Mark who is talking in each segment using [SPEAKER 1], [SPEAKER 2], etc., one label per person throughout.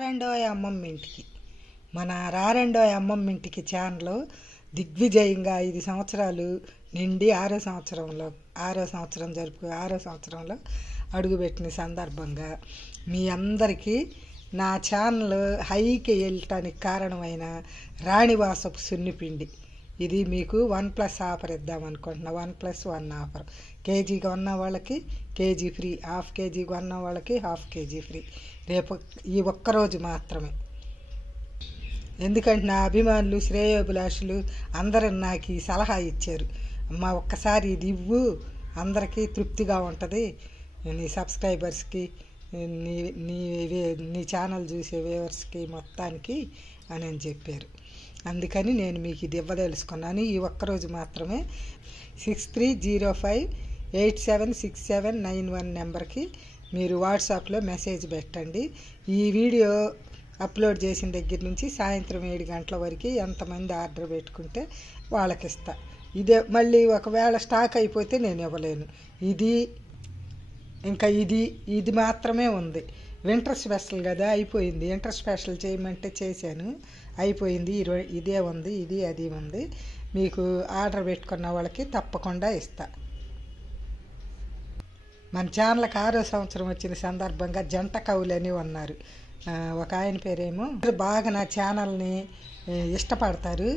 [SPEAKER 1] రారెండోయ్ అమ్మమ్మ ఇంటికి. మన రారెండోయ్ అమ్మమ్మ ఇంటికి ఛానల్ దిగ్విజయంగా ఐదు సంవత్సరాలు నిండి ఆరో సంవత్సరంలో ఆరో సంవత్సరం జరుపు ఆరో సంవత్సరంలో అడుగుపెట్టిన సందర్భంగా మీ అందరికీ నా ఛానల్ హైకి వెళ్ళటానికి కారణమైన రాణివాసపు సున్నిపిండి. ఇది మీకు వన్ ప్లస్ ఆఫర్ ఇద్దాం అనుకుంటున్నా. One plus one offer. KG కొన్న వాళ్ళకి కేజీ ఫ్రీ హాఫ్ కేజీ కొన్న వాళ్ళకి హాఫ్ కేజీ ఫ్రీ. రేపు ఈ ఒక్కరోజు మాత్రమే. ఎందుకంటే నా అభిమానులు శ్రేయోభిలాషులు అందరూ నాకు ఈ సలహా ఇచ్చారు. అమ్మ ఒక్కసారి ఇది ఇవ్వు. అందరికీ తృప్తిగా ఉంటుంది. నీ సబ్స్క్రైబర్స్కి నీ నీ వే- నీ ఛానల్ చూసే వ్యూవర్స్కి మొత్తానికి అని అని చెప్పారు. అందుకని నేను మీకు ఇది ఇవ్వదలుచుకున్నాను. ఈ ఒక్కరోజు మాత్రమే six three zero five eight seven six seven nine one నెంబర్కి మీరు వాట్సాప్లో మెసేజ్ పెట్టండి. ఈ వీడియో అప్లోడ్ చేసిన దగ్గర నుంచి సాయంత్రం ఏడు గంటల వరకు ఎంతమంది ఆర్డర్ పెట్టుకుంటే వాళ్ళకి ఇస్తా ఇదే మళ్ళీ ఒకవేళ స్టాక్ అయిపోతే నేను ఇవ్వలేను. ఇది ఇంకా ఇది ఇది మాత్రమే ఉంది. వింటర్ స్పెషల్ కదా అయిపోయింది. వింటర్ స్పెషల్ చేయమంటే చేశాను. అయిపోయింది ఇరవై ఇదే ఉంది ఇది అది ఉంది. మీకు ఆర్డర్ పెట్టుకున్న వాళ్ళకి తప్పకుండా ఇస్తా. మన ఛానల్కి ఆరో సంవత్సరం వచ్చిన సందర్భంగా జంట కవులు అని ఉన్నారు. ఒక ఆయన పేరేమో. బాగా నా ఛానల్ని ఇష్టపడతారు.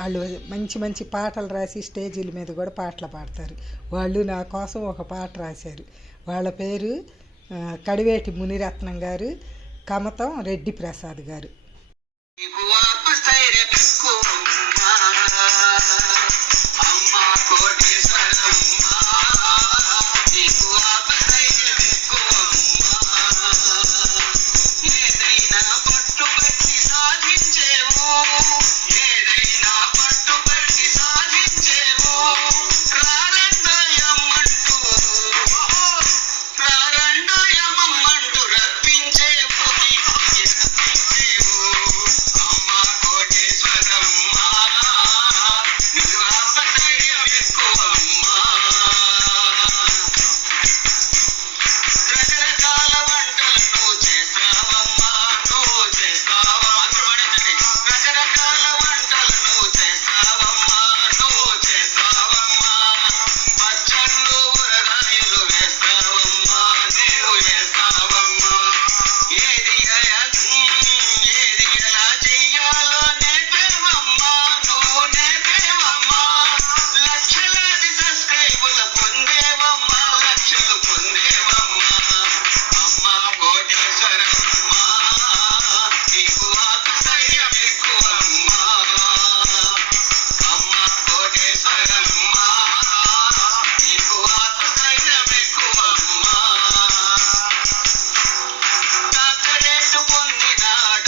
[SPEAKER 1] వాళ్ళు మంచి మంచి పాటలు రాసి స్టేజీల మీద కూడా పాటలు పాడతారు. వాళ్ళు నా కోసం ఒక పాట రాశారు. వాళ్ళ పేరు కడివేటి మునిరత్నం గారు కమతం రెడ్డి ప్రసాద్ గారు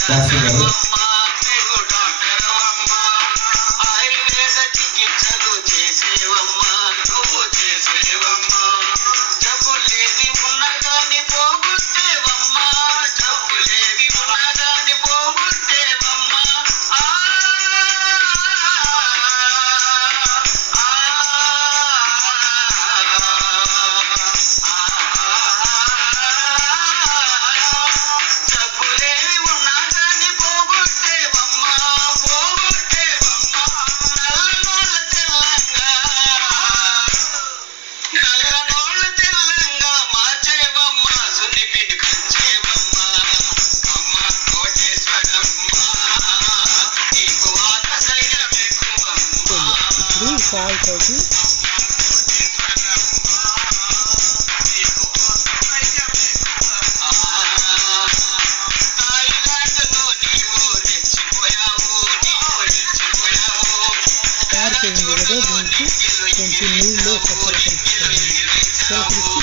[SPEAKER 2] Tá, Graças
[SPEAKER 1] a సాల్ట్ తోటి
[SPEAKER 2] తాయిలాటలో
[SPEAKER 1] చేయండి కదా దీనికి కొంచెం నీళ్ళు చిలకరించుకోవాలి చిలకరించి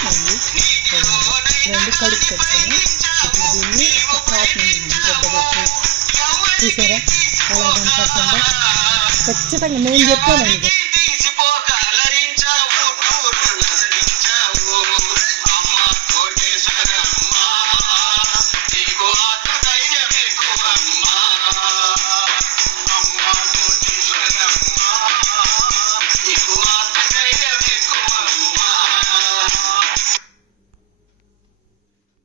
[SPEAKER 1] మళ్ళీ రెండు కడుపు పెట్టాను ఇప్పుడు దీన్ని కాఫీ పెట్టి చూసారా ఎలా కనపడుతుందో ఖచ్చితంగా నేను చెప్పాను